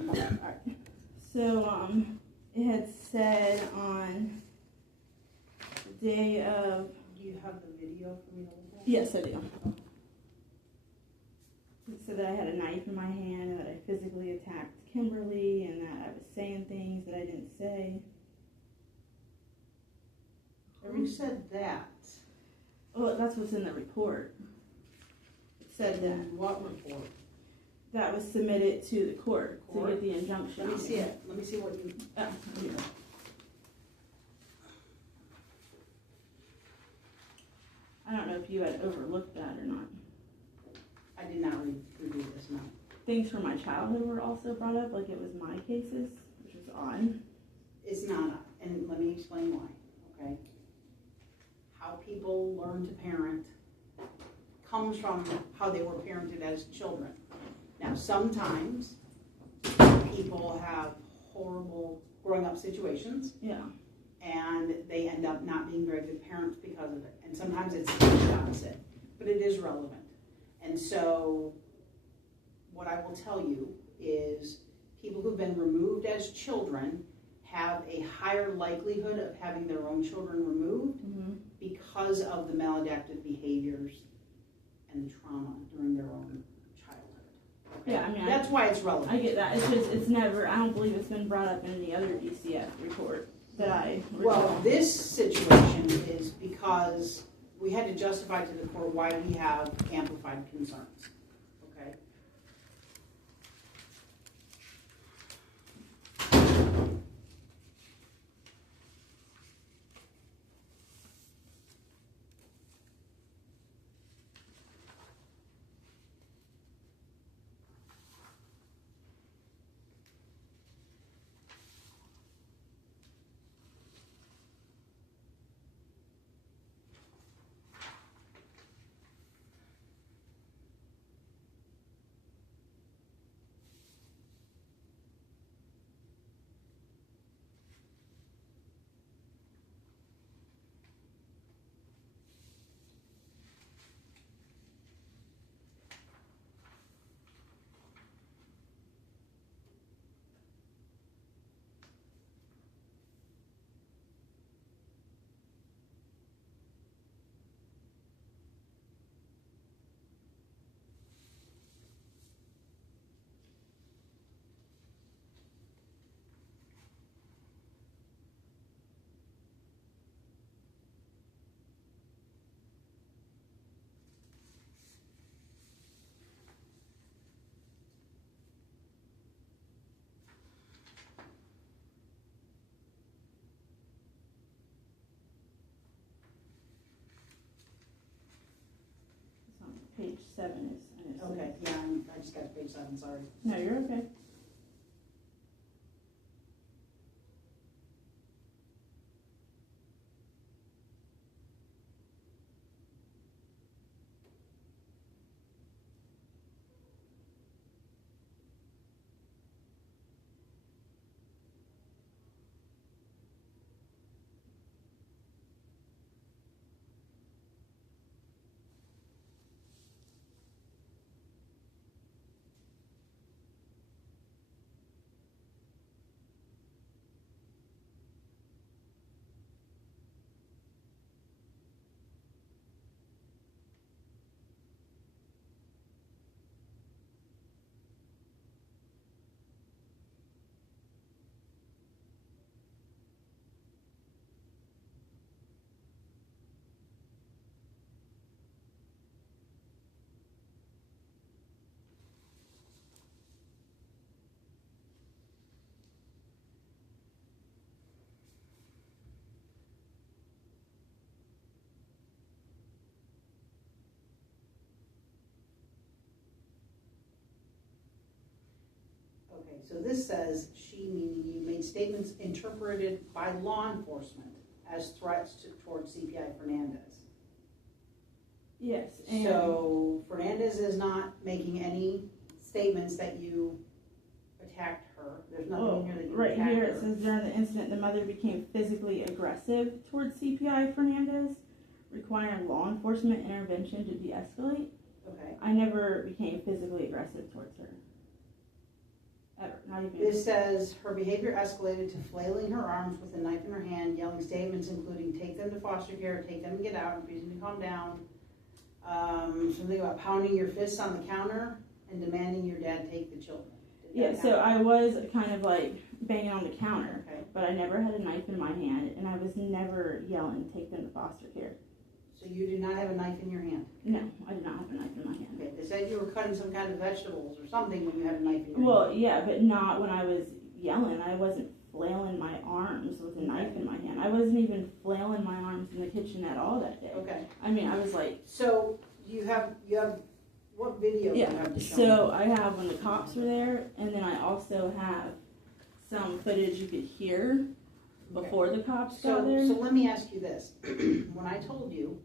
Alright. So, it had said on the day of... Do you have the video for me to look at? Yes, I do. It said that I had a knife in my hand and that I physically attacked Kimberly and that I was saying things that I didn't say. Who said that? Well, that's what's in the report. It said that. What report? That was submitted to the court to get the injunction. Let me see it. Let me see what you... Oh, here. I don't know if you had overlooked that or not. I did not review this, no. Things from my childhood were also brought up, like it was my cases, which was odd. It's not, and let me explain why, okay? How people learn to parent comes from how they were parented as children. Now, sometimes people have horrible growing up situations. Yeah. And they end up not being very good parents because of it. And sometimes it's the opposite, but it is relevant. And so what I will tell you is people who've been removed as children have a higher likelihood of having their own children removed because of the maladaptive behaviors and the trauma during their own childhood. Okay? Yeah, I mean, that's why it's relevant. I get that. It's just, it's never, I don't believe it's been brought up in any other DCF report that I recall. Well, this situation is because we had to justify to the court why we have amplified concerns, okay? It's on page 7 is. Okay, yeah, I just got to page 7, sorry. No, you're okay. Okay, so this says, she, meaning you, made statements interpreted by law enforcement as threats towards CPI Fernandez. Yes. And So Fernandez is not making any statements that you attacked her. There's nothing in here that you right attacked here her. it says during the incident the mother became physically aggressive towards CPI Fernandez, requiring law enforcement intervention to de-escalate. Okay. I never became physically aggressive towards her. Ever. even. This says her behavior escalated to flailing her arms with a knife in her hand, yelling statements including "take them to foster care, take them and get out," refusing to calm down. Something about pounding your fists on the counter and demanding your dad take the children. Yeah, so I was kind of like banging on the counter, Okay. but I never had a knife in my hand, and I was never yelling, "take them to foster care." So you do not have a knife in your hand? No, I did not have a knife in my hand. Okay, they said you were cutting some kind of vegetables or something when you had a knife in your hand. Well, yeah, but not when I was yelling. I wasn't flailing my arms with a knife in my hand. I wasn't even flailing my arms in the kitchen at all that day. Okay. I mean, I was like... So you have what video do you have to show me? So I have when the cops were there, and then I also have some footage you could hear before the cops got there. So let me ask you this. When I told you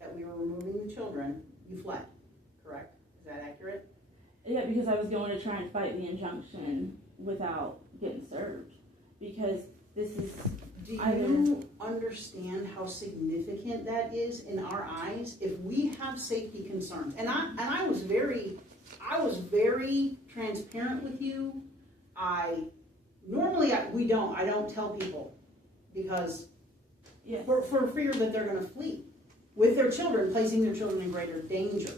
that we were removing the children, you fled, correct? Is that accurate? Yeah, because I was going to try and fight the injunction without getting served. Because this is... Do you understand how significant that is in our eyes? If we have safety concerns, and I was very transparent with you. I don't tell people because for fear that they're going to flee with their children, placing their children in greater danger.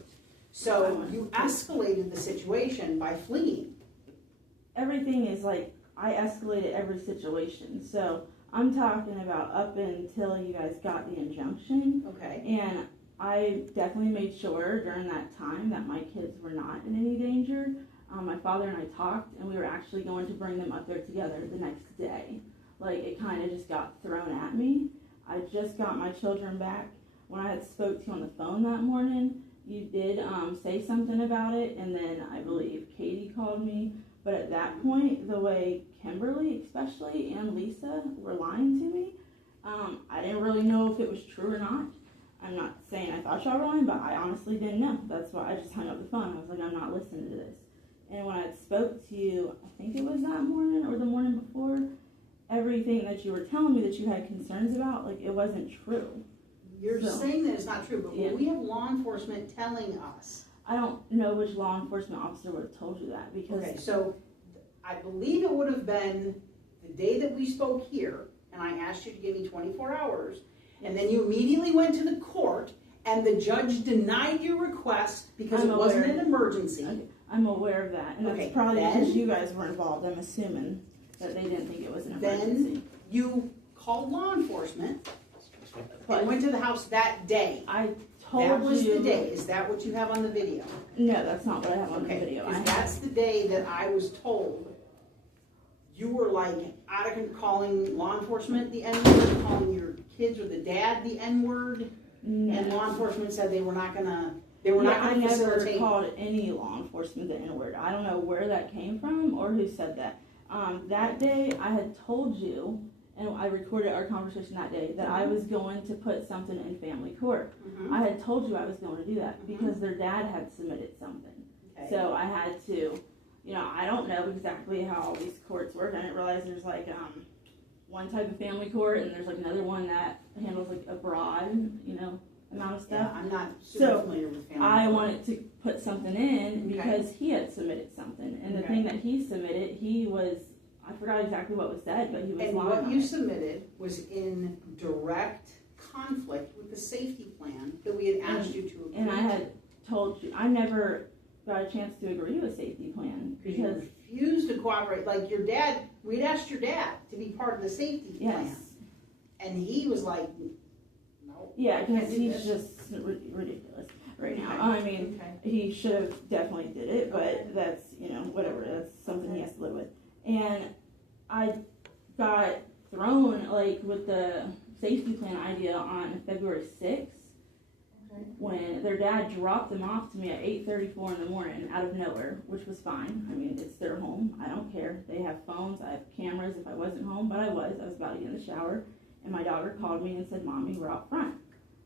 So you escalated the situation by fleeing. Everything is like, I escalated every situation. So I'm talking about up until you guys got the injunction. Okay. And I definitely made sure during that time that my kids were not in any danger. My father and I talked, and we were actually going to bring them up there together the next day. Like, it kind of just got thrown at me. I just got my children back. When I had spoke to you on the phone that morning, you did say something about it, and then I believe Katie called me. But at that point, the way Kimberly especially and Lisa were lying to me, I didn't really know if it was true or not. I'm not saying I thought y'all were lying, but I honestly didn't know. That's why I just hung up the phone. I was like, I'm not listening to this. And when I spoke to you, I think it was that morning or the morning before, everything that you were telling me that you had concerns about, like, it wasn't true. You're saying that it's not true, but when we have law enforcement telling us. I don't know which law enforcement officer would have told you that because... Okay, so I believe it would have been the day that we spoke here, and I asked you to give me 24 hours, and then you immediately went to the court, and the judge denied your request because it wasn't an emergency. Okay. I'm aware of that, and that's probably because you guys were involved. I'm assuming that they didn't think it was an emergency. Then you called law enforcement and went to the house that day. I told you. That was the day. Is that what you have on the video? No, that's not what I have on the video. That's the day that I was told you were like calling law enforcement the N-word, calling your kids or the dad the N-word, and law enforcement said they were not gonna. I never called any law enforcement the N-word. I don't know where that came from or who said that. That day, I had told you, and I recorded our conversation that day, that I was going to put something in family court. I had told you I was going to do that because their dad had submitted something. Okay. So I had to, I don't know exactly how all these courts work. I didn't realize there's like one type of family court and there's like another one that handles like a broad, amount of stuff. Yeah, I'm not super familiar with family I court. wanted to put something in because he had submitted something. And the thing that he submitted, I forgot exactly what was said, but he was lying. And what you submitted was in direct conflict with the safety plan that we had asked you to agree. And I had told you, I never got a chance to agree with safety plan because you refused to cooperate. Like your dad, we'd asked your dad to be part of the safety plan. And he was like, no. Yeah, because he's just ridiculous right now. I mean, he should have definitely did it, but that's, whatever. That's something he has to live with. And I got thrown, like, with the safety plan idea on February 6th when their dad dropped them off to me at 8:34 in the morning out of nowhere, which was fine. I mean, it's their home. I don't care. They have phones. I have cameras if I wasn't home, but I was. I was about to get in the shower, and my daughter called me and said, Mommy, we're out front.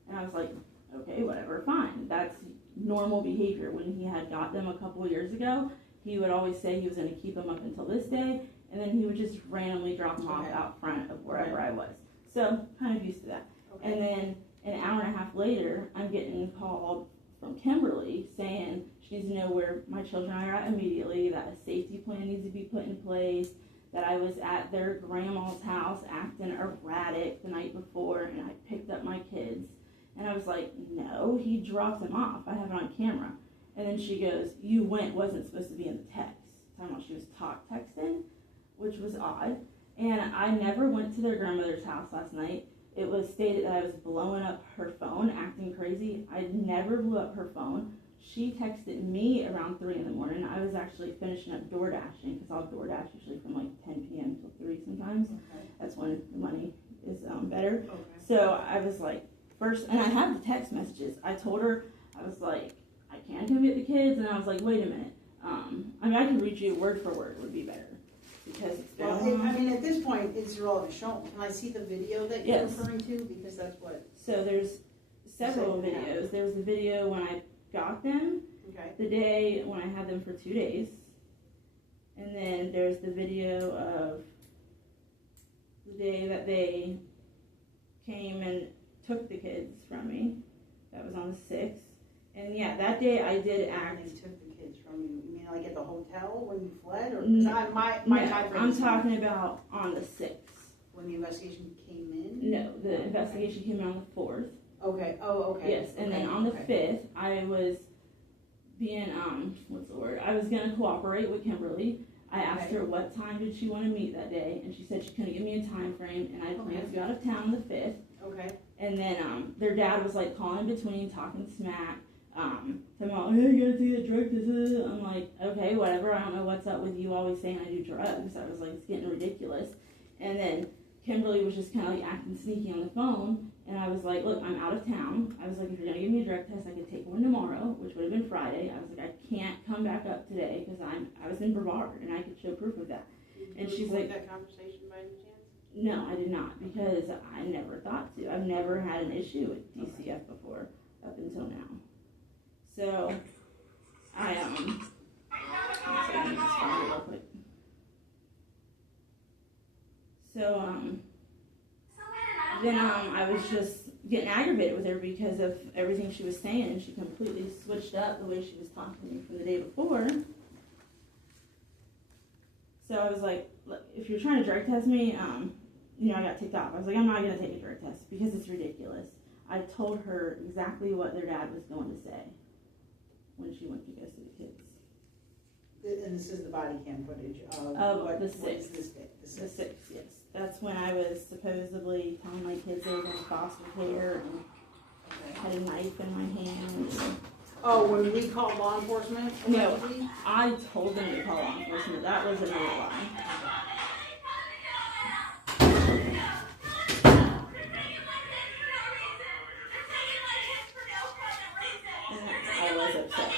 And I was like, okay, whatever, fine. That's normal behavior. When he had got them a couple of years ago, he would always say he was going to keep them up until this day, and then he would just randomly drop them off out front of wherever I was. So, kind of used to that. And then an hour and a half later, I'm getting called from Kimberly saying she needs to know where my children are at immediately, that a safety plan needs to be put in place, that I was at their grandma's house acting erratic the night before and I picked up my kids. And I was like, no, he dropped them off. I have it on camera. And then she goes, you wasn't supposed to be in the text. Talking about she was talk texting, which was odd. And I never went to their grandmother's house last night. It was stated that I was blowing up her phone, acting crazy. I never blew up her phone. She texted me around 3 in the morning. I was actually finishing up door dashing, because I'll door dash usually from like 10 p.m. till 3 sometimes. Okay. That's when the money is better. Okay. So I was like, first, and I have the text messages. I told her, I was like, I can't come get the kids. And I was like, wait a minute. I mean, I can read you word for word would be better. Because it's been I mean, at this point, it's relevant. Can I see the video that you're referring to? Because that's what. So there's several videos. There was the video when I got them, the day when I had them for 2 days, and then there's the video of the day that they came and took the kids from me. That was on the 6th, and yeah, that day I did act. And they took the kids from you. You mean like at the hotel when you fled, or my time frame? I'm talking about on the 6th. When the investigation came in. No, the investigation came in on the 4th. Okay. Oh, okay. Yes, and then on the 5th, I was being, what's the word? I was going to cooperate with Kimberly. I asked her what time did she want to meet that day, and she said she couldn't give me a time frame, and I planned to go out of town on the 5th. Okay. And then their dad was like calling in between, talking smack, talking about, hey, you gotta see the drug test. I'm like, okay, whatever. I don't know what's up with you always saying I do drugs. I was like, it's getting ridiculous. And then Kimberly was just kind of like acting sneaky on the phone. And I was like, look, I'm out of town. I was like, if you're going to give me a drug test, I could take one tomorrow, which would have been Friday. I was like, I can't come back up today because I was in Brevard and I could show proof of that. And she's like, that conversation by any chance? No, I did not, because I never thought to. I've never had an issue with DCF before up until now. So I let me just find it real quick. So then I was just getting aggravated with her because of everything she was saying, and she completely switched up the way she was talking to me from the day before. So I was like, look, if you're trying to drug test me, I got ticked off. I was like, I'm not going to take a drug test because it's ridiculous. I told her exactly what their dad was going to say when she went to go see the kids. And this is the body cam footage of the 6th. What is this day? The 6th, yes. That's when I was supposedly telling my kids they were going to foster care and had a knife in my hand. Oh, when we called law enforcement? No, I told them to call law enforcement. That was another lie. I was upset.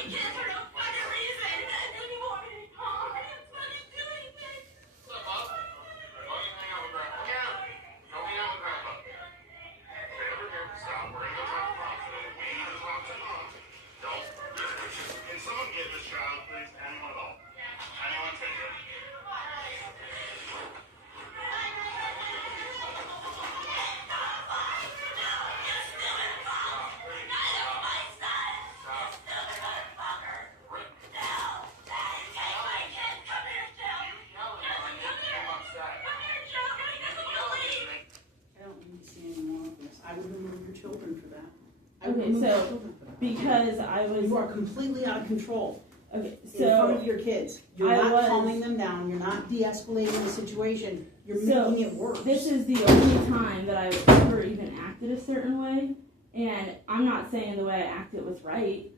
Okay, so because I was... You are completely out of control. Okay, so... In front of your kids. You're not calming them down. You're not de-escalating the situation. You're making it worse. This is the only time that I've ever even acted a certain way. And I'm not saying the way I acted was right.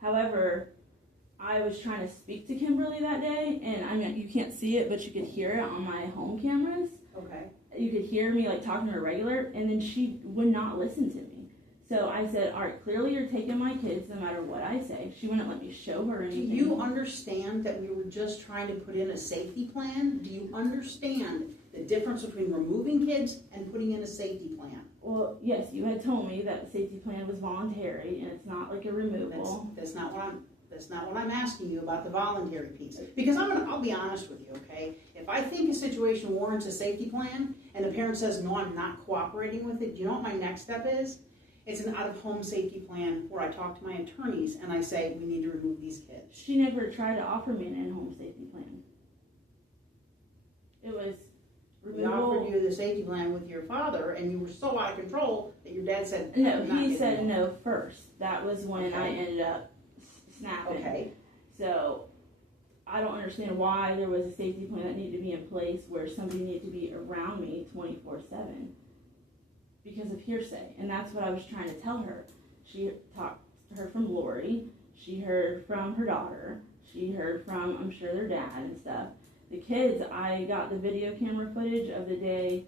However, I was trying to speak to Kimberly that day. And I mean, you can't see it, but you could hear it on my home cameras. Okay. You could hear me like talking to her regular. And then she would not listen to me. So I said, all right, clearly you're taking my kids no matter what I say. She wouldn't let me show her anything. Do you understand that we were just trying to put in a safety plan? Do you understand the difference between removing kids and putting in a safety plan? Well, yes, you had told me that the safety plan was voluntary and it's not like a removal. That's not what I'm asking you about the voluntary piece. Because I'll be honest with you, okay? If I think a situation warrants a safety plan and the parent says, no, I'm not cooperating with it, do you know what my next step is? It's an out-of-home safety plan where I talk to my attorneys and I say, we need to remove these kids. She never tried to offer me an in-home safety plan. It was We removal. offered you the safety plan with your father, and you were so out of control that your dad said, No, "I'm not he getting said involved." no first. That was when I Okay. ended up snapping. Okay, So I don't understand why there was a safety plan that needed to be in place where somebody needed to be around me 24/7 because of hearsay. And that's what I was trying to tell her. She heard from Lori. She heard from her daughter. She heard from, I'm sure, their dad and stuff. The kids, I got the video camera footage of the day.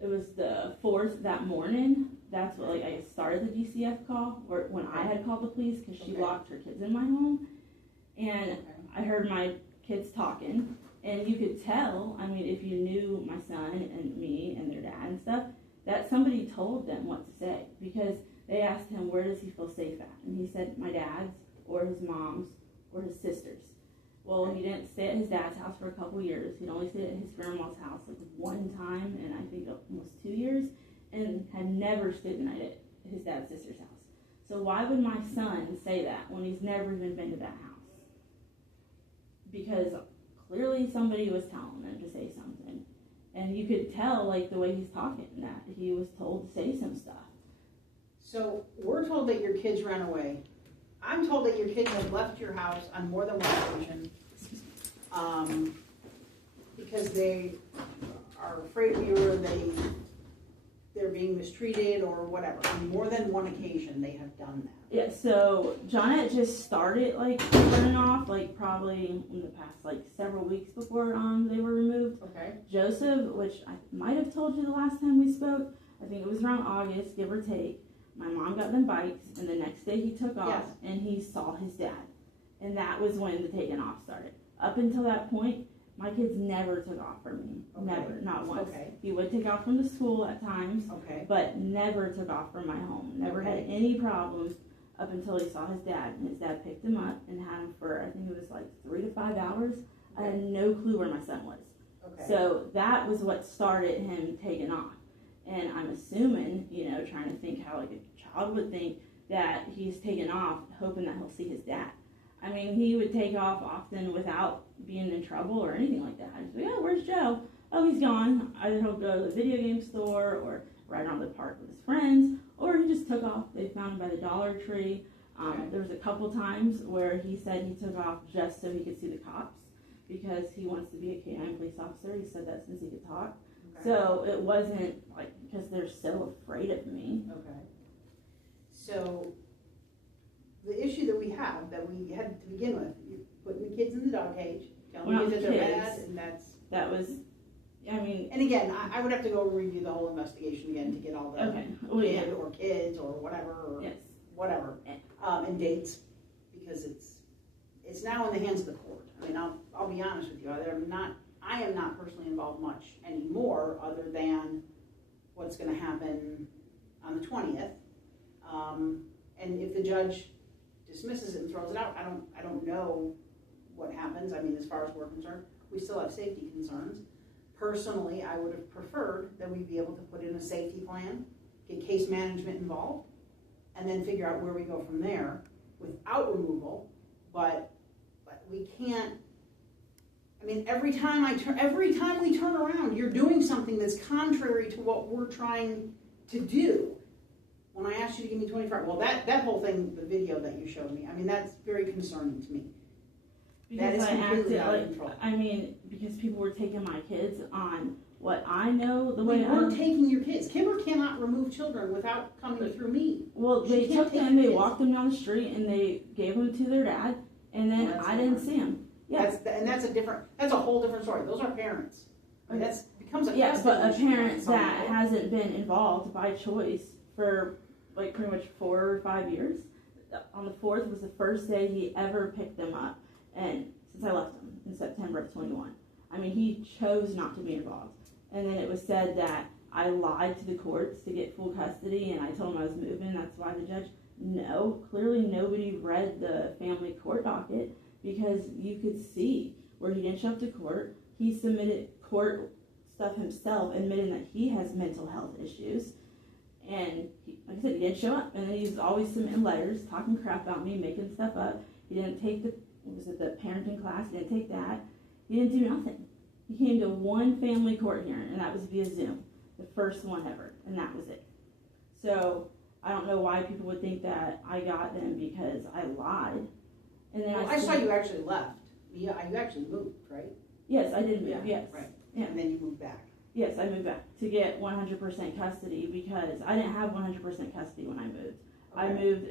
It was the 4th that morning. That's what, I started the DCF call, or when I had called the police because she Okay. locked her kids in my home. And okay, I heard my kids talking, and you could tell, if you knew my son and me and their dad and stuff, that somebody told them what to say, because they asked him, where does he feel safe at? And he said, my dad's, or his mom's, or his sister's. Well, he didn't stay at his dad's house for a couple years. He'd only stayed at his grandma's house one time in, I think, almost 2 years, and had never stayed the night at his dad's sister's house. So why would my son say that when he's never even been to that house? Because clearly somebody was telling him to say something. And you could tell, the way he's talking, that he was told to say some stuff. so we're told that your kids ran away. I'm told that your kids have left your house on more than one occasion, because they are afraid of you, or they're being mistreated or whatever. On more than one occasion, they have done that. Yeah, so Johnette just started, running off, probably in the past, several weeks before they were removed. Okay. Joseph, which I might have told you the last time we spoke, I think it was around August, give or take. My mom got them bikes, and the next day he took off, Yes. and he saw his dad. And that was when the taking off started. Up until that point, my kids never took off from me. Okay. Never, not once. Okay. He would take off from the school at times, Okay. but never took off from my home. Never had Okay. any problems up until he saw his dad. And his dad picked him up and had him for, I think it was 3 to 5 hours. I had no clue where my son was. Okay. So that was what started him taking off. And I'm assuming, trying to think how a child would think, that he's taken off hoping that he'll see his dad. He would take off often without being in trouble or anything like that. I'd say, where's Joe? Oh, he's gone. Either he'll go to the video game store or ride around the park with his friends, or he just took off. They found him by the Dollar Tree. There was a couple times where he said he took off just so he could see the cops, because he wants to be a K-9 police officer. He said that since he could talk. Okay. So it wasn't because they're so afraid of me. Okay. So the issue that we have, that we had to begin with, you're putting the kids in the dog cage, telling Well, them that they're kids. bad, and that's. That was, And again, I would have to go review the whole investigation again to get all the okay. Well, yeah. kid or kids or whatever, or Yes. whatever, and dates, because it's now in the hands of the court. I'll be honest with you, I am not personally involved much anymore, other than what's gonna happen on the 20th. And if the judge dismisses it and throws it out, I don't know what happens. As far as we're concerned, we still have safety concerns. Personally, I would have preferred that we be able to put in a safety plan, get case management involved, and then figure out where we go from there without removal. But we can't. Every time we turn around, you're doing something that's contrary to what we're trying to do. When I asked you to give me 24 hours, well, that whole thing, the video that you showed me, that's very concerning to me. That Because is I completely acted out of control. because people were taking my kids on what I know, the We way weren't taking your kids. Kimber cannot remove children without coming through me. Well, they She can't took take them, they kids. walked them down the street, and they gave them to their dad, and then Well, that's I didn't different. see them. Yes. That's a whole different story. Those are parents. That's becomes a Yeah, but a custody issue parent on some that level. hasn't been involved by choice for pretty much 4 or 5 years. On the 4th was the first day he ever picked them up, and since I left him in September of 21. He chose not to be involved. And then it was said that I lied to the courts to get full custody, and I told him I was moving. That's why the judge. No, clearly nobody read the family court docket, because you could see where he didn't show up to court. He submitted court stuff himself, admitting that he has mental health issues. And he, like I said, he didn't show up. And then he's always submitting letters, talking crap about me, making stuff up. He didn't take the parenting class, he didn't take that. He didn't do nothing. He came to one family court hearing, and that was via Zoom. The first one ever, and that was it. So, I don't know why people would think that I got them because I lied. And then I saw you actually left. Yeah, you actually moved, right? Yes, I did move, yes. Right. Yeah. And then you moved back. Yes, I moved back to get 100% custody because I didn't have 100% custody when I moved. Okay. I moved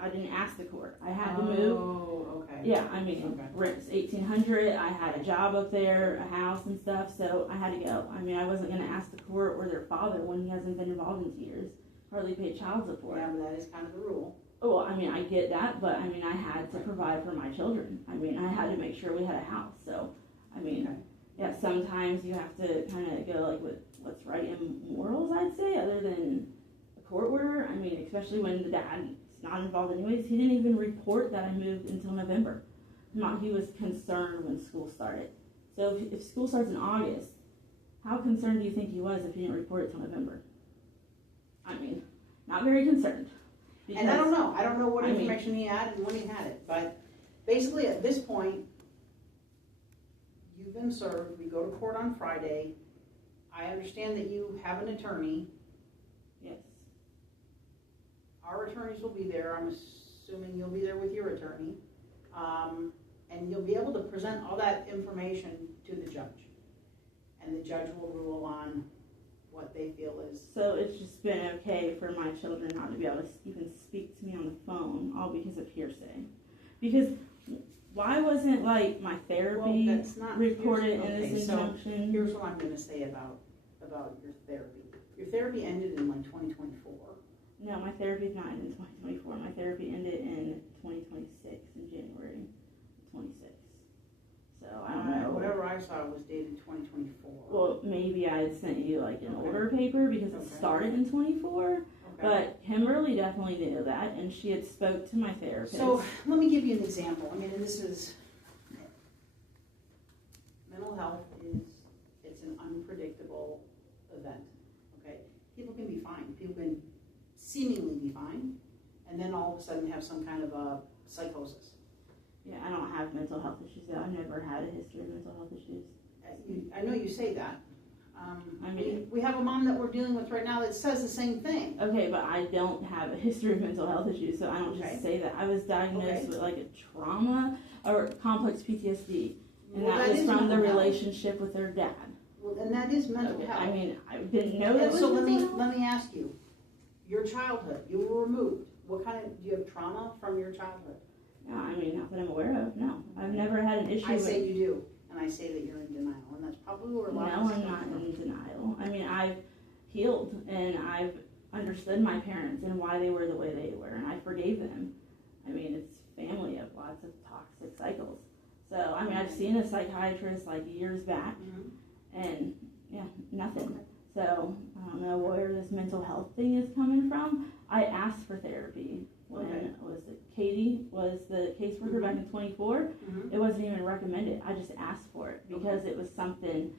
I didn't ask the court. I had to move. Oh, okay. Yeah, I mean, rent's $1,800. I had a job up there, a house and stuff, so I had to go. I mean, I wasn't going to ask the court or their father when he hasn't been involved in 2 years. Hardly paid child support. Yeah, but that is kind of the rule. Oh, I mean, I get that, but I mean, I had to provide for my children. I mean, I had to make sure we had a house. So, I mean, yeah, sometimes you have to kind of go like with what's right in morals, I'd say, other than a court order. I mean, especially when the dad not involved anyways. He didn't even report that I moved until November. He was concerned when school started. So if school starts in August, how concerned do you think he was if he didn't report it till November? I mean, not very concerned. And I don't know what information he had and when he had it, but basically at this point, you've been served. We go to court on Friday. I understand that you have an attorney. Yes. Our attorneys will be there. I'm assuming you'll be there with your attorney. And you'll be able to present all that information to the judge. And the judge will rule on what they feel is. So it's just been okay for my children not to be able to even speak to me on the phone, all because of hearsay. Because why wasn't like my therapy recorded in this injunction? So here's what I'm going to say about your therapy. Your therapy ended in like 2024. No, my therapy not ended in 2024. My therapy ended in 2026, in January 26. So I don't know. Whatever I saw was dated 2024. Well, maybe I had sent you like an older paper because it started in 24. Okay. But Kimberly definitely knew that, and she had spoke to my therapist. So let me give you an example. I mean, and this is mental health it's an unpredictable event. Okay, people can be fine. People can seemingly be fine, and then all of a sudden have some kind of a psychosis. Yeah, I don't have mental health issues though. I've never had a history of mental health issues. I know you say that. I mean, we have a mom that we're dealing with right now that says the same thing. Okay, but I don't have a history of mental health issues, so I don't just say that. I was diagnosed with like a trauma or complex PTSD, and that was from the relationship with her dad. Well, and that is mental health. I mean, I didn't know that was so mental health. let me ask you, your childhood, you were removed. What kind of, do you have trauma from your childhood? No, I mean, not that I'm aware of, no. I've never had an issue I say you do, and I say that you're in denial, and that's probably where a lot of No, I'm not in denial. I mean, I've healed, and I've understood my parents and why they were the way they were, and I forgave them. I mean, it's family of lots of toxic cycles. So, I mean, I've seen a psychiatrist like years back, and yeah, nothing. Okay. So, I don't know where this mental health thing is coming from. I asked for therapy when Katie was the caseworker back in 24. It wasn't even recommended. I just asked for it because it was something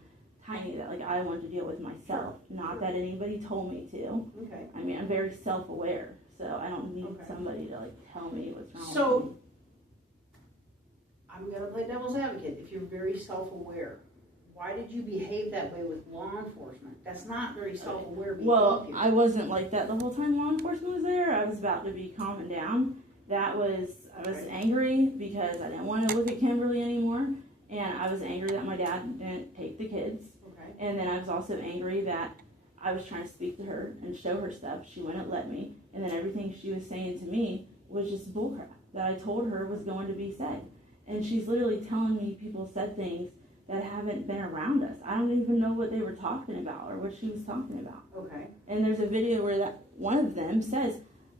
tiny that like I wanted to deal with myself, not that anybody told me to. Okay. I mean, I'm very self-aware, so I don't need somebody to like tell me what's wrong with me. So, I'm going to play devil's advocate. If you're very self-aware, why did you behave that way with law enforcement? That's not very self-aware behavior. Well, I wasn't like that the whole time law enforcement was there. I was about to be calming down. I was angry because I didn't want to look at Kimberly anymore. And I was angry that my dad didn't take the kids. Okay. And then I was also angry that I was trying to speak to her and show her stuff. She wouldn't let me. And then everything she was saying to me was just bullcrap that I told her was going to be said. And she's literally telling me people said things that haven't been around us. I don't even know what they were talking about or what she was talking about. Okay. And there's a video where that one of them says,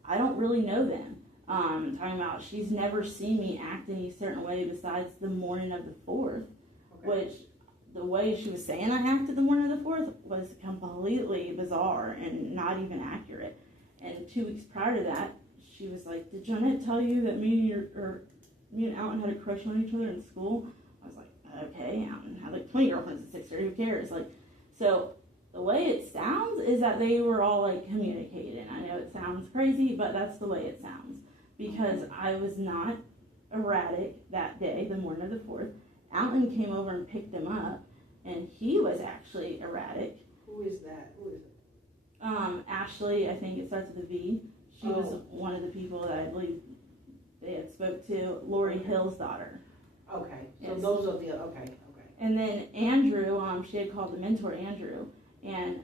I don't really know them. Talking about she's never seen me act any certain way besides the morning of the 4th, which the way she was saying I acted the morning of the 4th was completely bizarre and not even accurate. And 2 weeks prior to that, she was like, did Jeanette tell you that me and Alan had a crush on each other in school? I was like, okay, Alan had like 20 girlfriends at 6:30, who cares? Like, so the way it sounds is that they were all like communicating. I know it sounds crazy, but that's the way it sounds. Because I was not erratic that day, the morning of the 4th. Alton came over and picked him up, and he was actually erratic. Who is that? Who is it? Ashley, I think it starts with a V. She was one of the people that I believe they had spoke to. Lori Hill's daughter. Okay, so Yes. those are the, okay. And then Andrew, she had called the mentor Andrew, and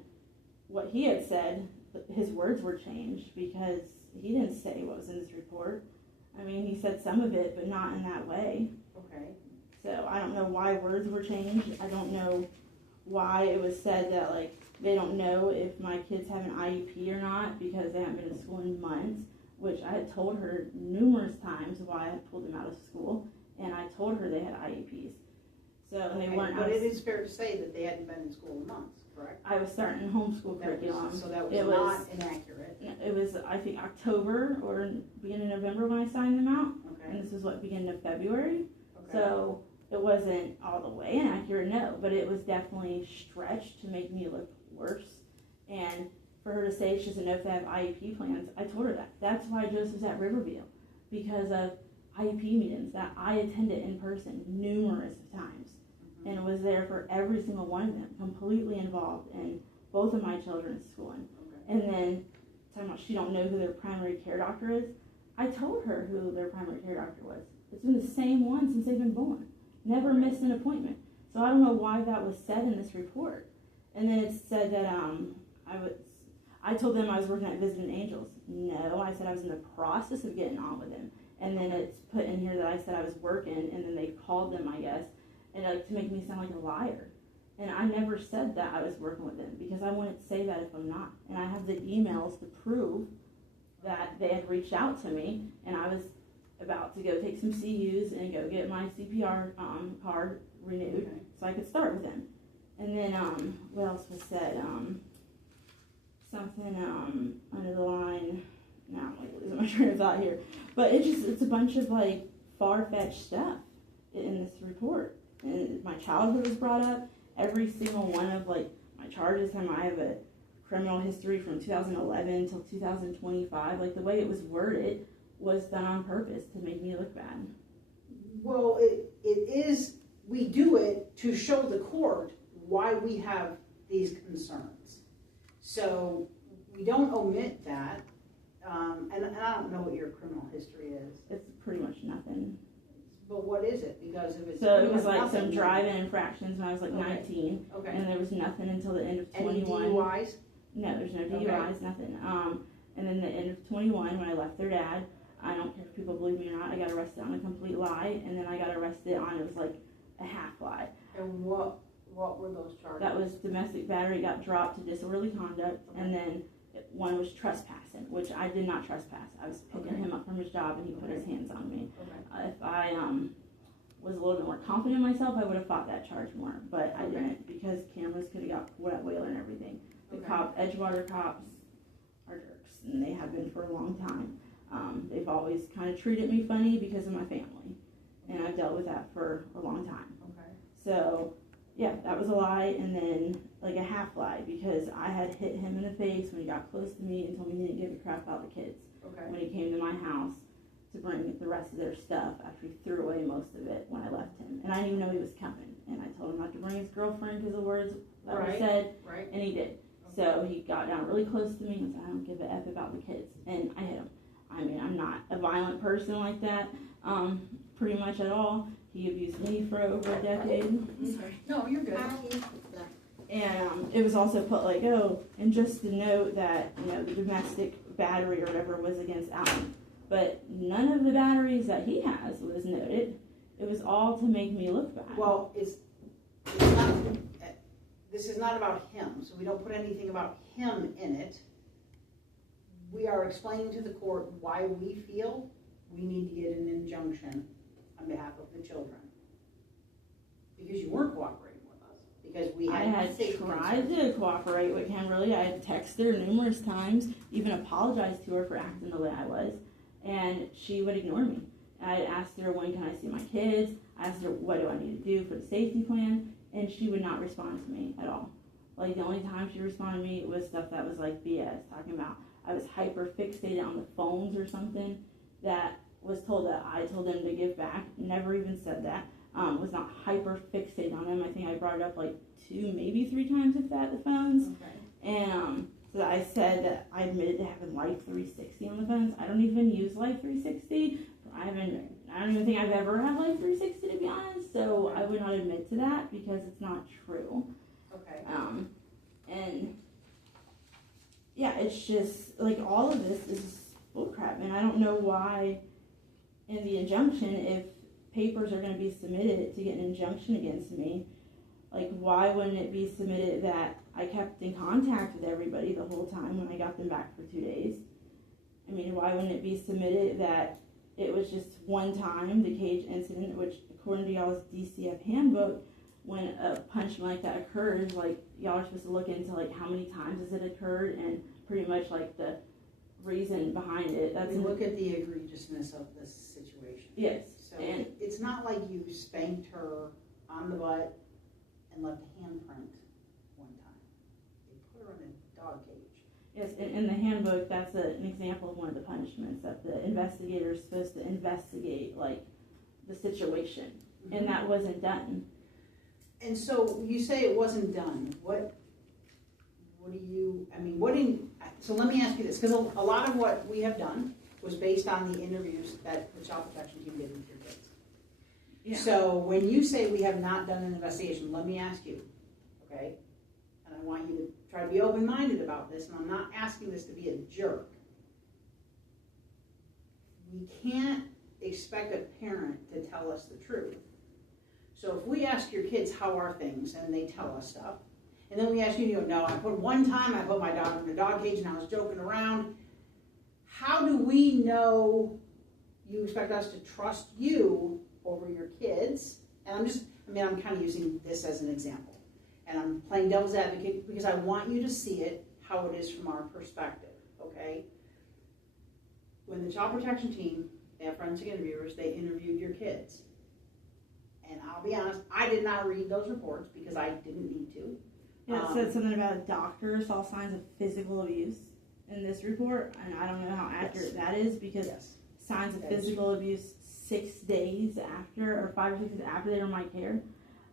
what he had said, his words were changed because he didn't say what was in this report. I mean, he said some of it, but not in that way. Okay. So I don't know why words were changed. I don't know why it was said that, like, they don't know if my kids have an IEP or not because they haven't been to school in months, which I had told her numerous times why I pulled them out of school, and I told her they had IEPs. So, and they weren't. But it is fair to say that they hadn't been in school in months, correct? I was starting homeschool curriculum. So that was not inaccurate. It was, I think, October or beginning of November when I signed them out. Okay. And this is what, beginning of February. Okay. So it wasn't all the way inaccurate, no, but it was definitely stretched to make me look worse. And for her to say she doesn't know if they have IEP plans, I told her that. That's why Joseph's at Riverview, because of IEP meetings that I attended in person numerous times. And was there for every single one of them, completely involved in both of my children's schooling. Okay. And then, talking about she don't know who their primary care doctor is, I told her who their primary care doctor was. It's been the same one since they've been born. Never missed an appointment. So I don't know why that was said in this report. And then it said that I told them I was working at Visiting Angels. No, I said I was in the process of getting on with them. And then it's put in here that I said I was working, and then they called them, I guess, and like to make me sound like a liar. And I never said that I was working with them because I wouldn't say that if I'm not. And I have the emails to prove that they had reached out to me, and I was about to go take some CUs and go get my CPR card renewed so I could start with them. And then what else was said? Something under the line. Now I'm like losing my train of thought here. But it's a bunch of like far-fetched stuff in this report. And my childhood was brought up. Every single one of like my charges. I have a criminal history from 2011 until 2025. Like the way it was worded was done on purpose to make me look bad. Well, it is. We do it to show the court why we have these concerns. So we don't omit that. And I don't know what your criminal history is. It's pretty much nothing. But what is it? Because if it's so it was like some driving infractions when I was like 19. Okay. And there was nothing until the end of 21. Any DUIs? No, there's no DUIs, nothing. And then the end of 21 when I left their dad, I don't care if people believe me or not, I got arrested on a complete lie, and then I got arrested on, it was like a half lie. And what were those charges? That was domestic battery, got dropped to disorderly conduct, and then one was trespassing, which I did not trespass. I was picking him up from his job, and he put his hands on me. If I was a little bit more confident in myself, I would have fought that charge more, but I didn't, because cameras could have got pulled at Whaler and everything. The Edgewater cops are jerks, and they have been for a long time. They've always kind of treated me funny because of my family, and I've dealt with that for a long time. So, yeah, that was a lie, and then like a half lie because I had hit him in the face when he got close to me and told me he didn't give a crap about the kids. When he came to my house to bring the rest of their stuff after he threw away most of it when I left him, and I didn't even know he was coming. And I told him not to bring his girlfriend because of the words that were said, and he did. So he got down really close to me and said, "I don't give a F about the kids," and I hit him. I mean, I'm not a violent person like that, pretty much at all. He abused me for over a decade. Sorry. No, you're good. And it was also put like, and just to note that, the domestic battery or whatever was against Alan. But none of the batteries that he has was noted. It was all to make me look bad. Well, it's not, this is not about him, so we don't put anything about him in it. We are explaining to the court why we feel we need to get an injunction on behalf of the children. Because you weren't cooperating with us. Because we had tried to cooperate with Kimberly. I had texted her numerous times, even apologized to her for acting the way I was, and she would ignore me. I asked her, when can I see my kids? I asked her, what do I need to do for the safety plan? And she would not respond to me at all. Like, the only time she responded to me was stuff that was like BS, talking about I was hyper fixated on the phones or something, that was told that I told them to give back. Never even said that. Was not hyper fixated on them. I think I brought it up like 2, maybe 3 times, if that, the phones. Okay. And so I said that I admitted to having Life 360 on the phones. I don't even use Life 360. I don't even think I've ever had Life 360, to be honest. So I would not admit to that because it's not true. Okay. And yeah, it's just like all of this is bullcrap, and I don't know why. In the injunction, if papers are going to be submitted to get an injunction against me, like, why wouldn't it be submitted that I kept in contact with everybody the whole time when I got them back for 2 days? I mean, why wouldn't it be submitted that it was just one time, the cage incident, which according to y'all's DCF handbook, when a punishment like that occurs, like, y'all are supposed to look into, like, how many times has it occurred and pretty much, like, the reason behind it. We look at the egregiousness of this situation. Yes. So And it's not like you spanked her on the butt and left a handprint one time. They put her in a dog cage. yes, in the handbook, that's an example of one of the punishments, that the investigator is supposed to investigate, like, the situation, and that wasn't done. And so you say it wasn't done. So let me ask you this, because a lot of what we have done was based on the interviews that the child protection team did with your kids. Yeah. So when you say we have not done an investigation, let me ask you, okay? And I want you to try to be open-minded about this, and I'm not asking this to be a jerk. We can't expect a parent to tell us the truth. So if we ask your kids, how are things, and they tell us stuff, and then we ask you, no, I put my dog in a dog cage and I was joking around. How do we know you expect us to trust you over your kids? And I'm kind of using this as an example. And I'm playing devil's advocate because I want you to see it how it is from our perspective, okay? When the child protection team, they have forensic interviewers, they interviewed your kids. And I'll be honest, I did not read those reports because I didn't need to. Yeah, it said something about a doctor saw signs of physical abuse in this report, and I don't know how accurate that is, because signs of physical abuse 6 days after, or 5 or 6 days after they were in my care.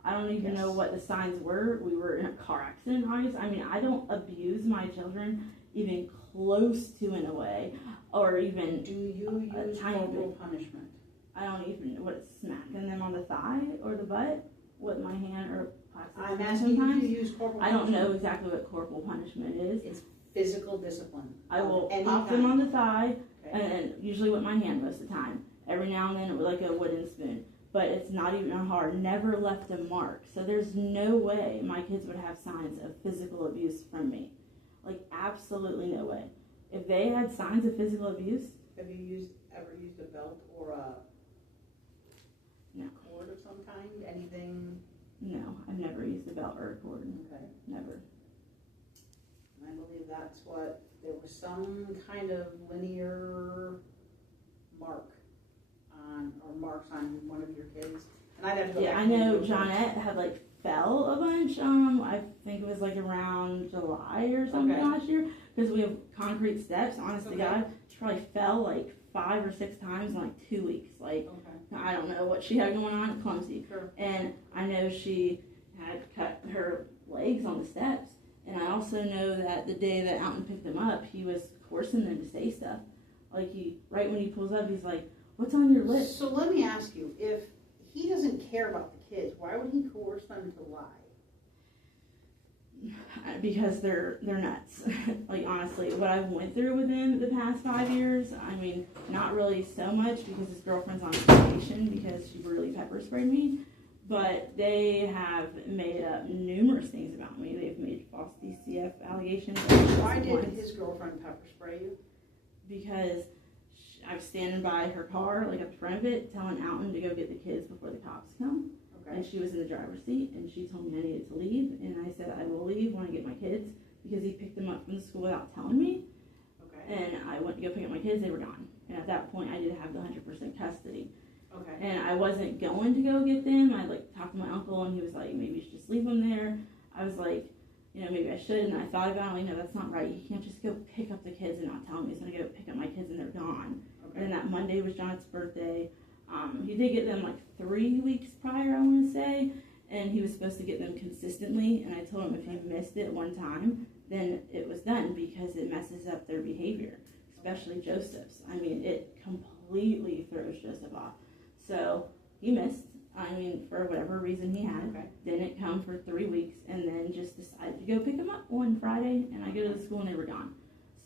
I don't even know what the signs were. We were in a car accident, obviously. I mean, I don't abuse my children even close to in a way, or even do you use corporal punishment? I don't even know what it's smacking them on the thigh or the butt with my hand or plastic. I'm asking you to use corporal punishment. I don't know exactly what corporal punishment is. It's physical discipline. I will pop them on the thigh, and usually with my hand most of the time. Every now and then with like a wooden spoon. But it's not even hard. Never left a mark. So there's no way my kids would have signs of physical abuse from me. Like, absolutely no way. If they had signs of physical abuse. Have you ever used a belt or a cord of some kind? Anything? No, I've never used a belt or a cord. Okay. Never. And I believe that's what, there was some kind of linear mark on, or marks on one of your kids. And I'd have to go back. I know Johnette had like fell a bunch. I think it was like around July or something last year, because we have concrete steps. Honest to God, she probably fell like 5 or 6 times in like 2 weeks. Like, I don't know what she had going on, clumsy. Sure. And I know she had cut her legs on the steps. And I also know that the day that Alton picked them up, he was coercing them to say stuff. Like, right when he pulls up, he's like, "What's on your lips?" So let me ask you, if he doesn't care about the kids, why would he coerce them to lie? Because they're nuts. Like, honestly, what I've went through with him the past 5 years, I mean, not really so much because his girlfriend's on vacation because she really pepper sprayed me, but they have made up numerous things about me. They've made false DCF allegations. Why did his girlfriend pepper spray you? Because I was standing by her car, like at the front of it, telling Alton to go get the kids before the cops come. And she was in the driver's seat, and she told me I needed to leave, and I said I will leave when I get my kids, because he picked them up from the school without telling me. And I went to go pick up my kids, they were gone. And at that point, I did have the 100% custody. And I wasn't going to go get them. I talked to my uncle, and he was like, maybe you should just leave them there. I was like, you know, maybe I should. And I thought about it, like, no, that's not right. You can't just go pick up the kids and not tell me he's going to go pick up my kids and they're gone. Okay. And that Monday was Jonathan's birthday. He did get them like 3 weeks prior, I want to say, and he was supposed to get them consistently. And I told him if he missed it one time, then it was done because it messes up their behavior, especially Joseph's. I mean, it completely throws Joseph off. So he missed. I mean, for whatever reason he had. Okay. Didn't come for 3 weeks, and then just decided to go pick him up one Friday. And I go to the school and they were gone.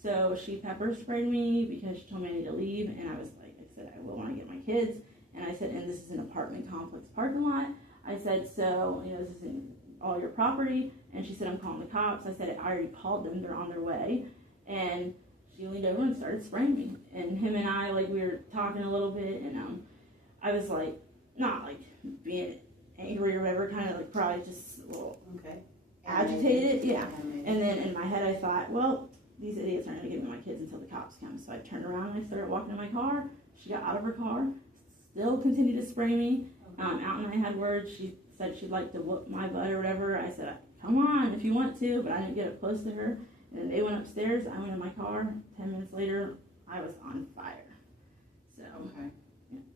So she pepper sprayed me because she told me I need to leave, and I was like, I said I will when I get my kids. And I said, and this is an apartment complex parking lot. I said, so, you know, this isn't all your property. And she said, I'm calling the cops. I said, I already called them. They're on their way. And she leaned over and started spraying me. And him and I, like, we were talking a little bit. And I was, like, not, like, being angry or whatever, kind of, like, probably just a little agitated. Yeah. And then in my head, I thought, well, these idiots aren't going to give me my kids until the cops come. So I turned around and I started walking to my car. She got out of her car. Still continued to spray me. Out and I had words. She said she'd like to whoop my butt or whatever. I said, come on if you want to, but I didn't get up close to her. And then they went upstairs. I went in my car. 10 minutes later, I was on fire. So,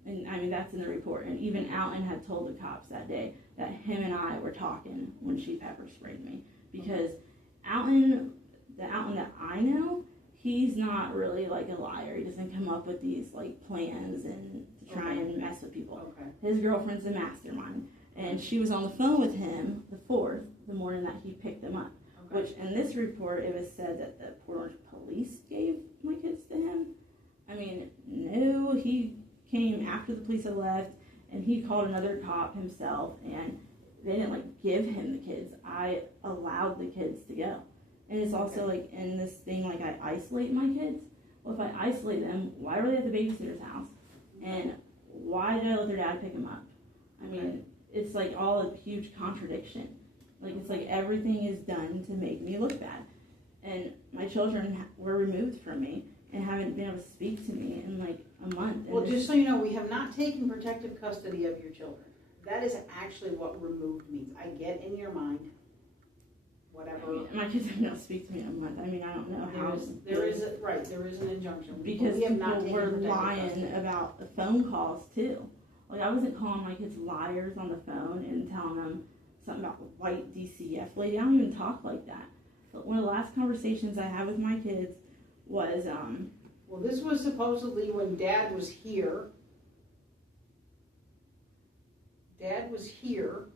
and I mean, that's in the report. And even Alton had told the cops that day that him and I were talking when she pepper sprayed me. Because Alton, the Alton that I know, he's not really like a liar. He doesn't come up with these like plans and to try and mess with people. His girlfriend's a mastermind, and she was on the phone with him the morning that he picked them up. Which in this report it was said that the Port Orange police gave my kids to him. I mean, no, he came after the police had left, and he called another cop himself, and they didn't like give him the kids. I allowed the kids to go. And it's also like in this thing, like I isolate my kids. Well, if I isolate them, why were they at the babysitter's house? And why did I let their dad pick them up? I mean, it's like all a huge contradiction. Like it's like everything is done to make me look bad. And my children were removed from me and haven't been able to speak to me in like a month. Well, just so you know, we have not taken protective custody of your children. That is actually what removed means. I get in your mind. Whatever. I mean, my kids have not speak to me in a month. I mean, I don't know how. There is an injunction. Because we have people not were lying about the phone calls too. Like I wasn't calling my kids liars on the phone and telling them something about the white DCF lady. I don't even talk like that. But one of the last conversations I had with my kids was well, this was supposedly when Dad was here. Dad was here.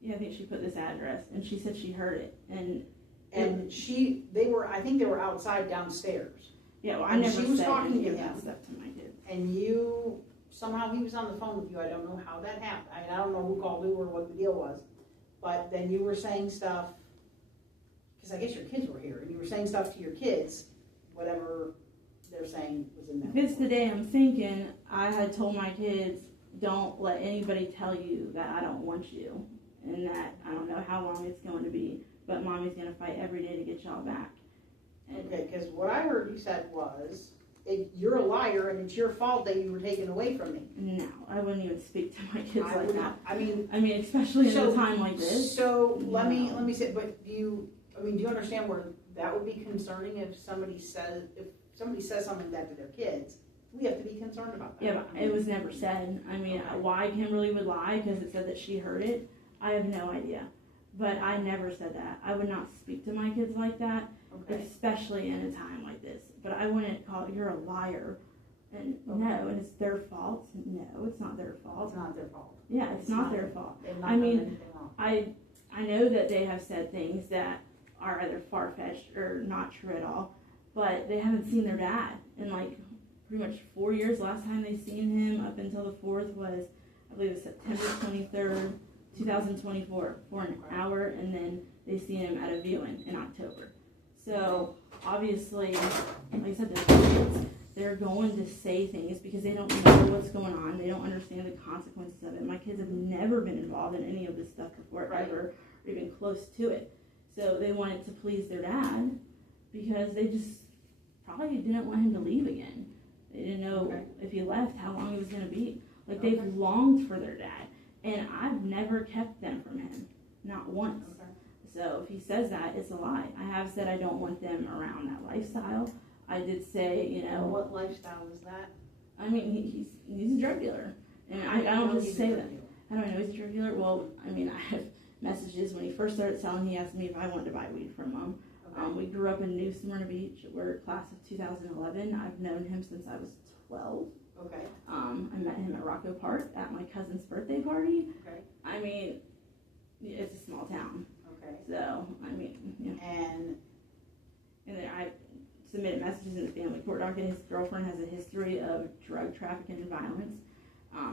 Yeah, I think she put this address, and she said she heard it, and I think they were outside downstairs. Yeah, well, I never she was said talking any to of him. that stuff to my kids. And you, somehow he was on the phone with you. I don't know how that happened. I don't know who called who or what the deal was, but then you were saying stuff, because I guess your kids were here, and you were saying stuff to your kids, whatever they're saying was in there. If it's the day I'm thinking, I had told my kids, don't let anybody tell you that I don't want you. And that I don't know how long it's going to be, but mommy's going to fight every day to get y'all back. And okay, because what I heard you said was, you're a liar and it's your fault that you were taken away from me. No, I wouldn't even speak to my kids like that. I mean, especially in a time like this. So let me say, but do you understand where that would be concerning if somebody says something like that to their kids? We have to be concerned about that. Yeah, but it was never said. I mean, why Kimberly would lie because it said that she heard it, I have no idea. But I never said that. I would not speak to my kids like that, especially in a time like this. But I wouldn't call it, you're a liar. And no, and it's their fault. No, it's not their fault. It's not their fault. Yeah, it's not their fault. I mean, I know that they have said things that are either far-fetched or not true at all, but they haven't seen their dad in like pretty much 4 years. Last time they seen him up until the 4th was, I believe it was September 23rd, 2024, for an hour, and then they seen him at a viewing in October. So obviously, like I said, they're going to say things because they don't know what's going on. They don't understand the consequences of it. My kids have never been involved in any of this stuff before, ever, or even close to it. So they wanted to please their dad because they just probably didn't want him to leave again. They didn't know if he left how long it was going to be. Like they've longed for their dad, and I've never kept them from him, not once. So if he says that, it's a lie. I have said I don't want them around that lifestyle. I did say, you know. What lifestyle is that? I mean, he's a drug dealer. And I don't just say that. How do I know he's a drug dealer? Well, I mean, I have messages. When he first started selling, he asked me if I wanted to buy weed from him. Okay. We grew up in New Smyrna Beach. We're class of 2011. I've known him since I was 12. Okay. I met him at Rocco Park at my cousin's birthday party. Okay. I mean, it's a small town. Okay. So, I mean, you know. And then I submitted messages in the family court docket. His girlfriend has a history of drug trafficking and violence.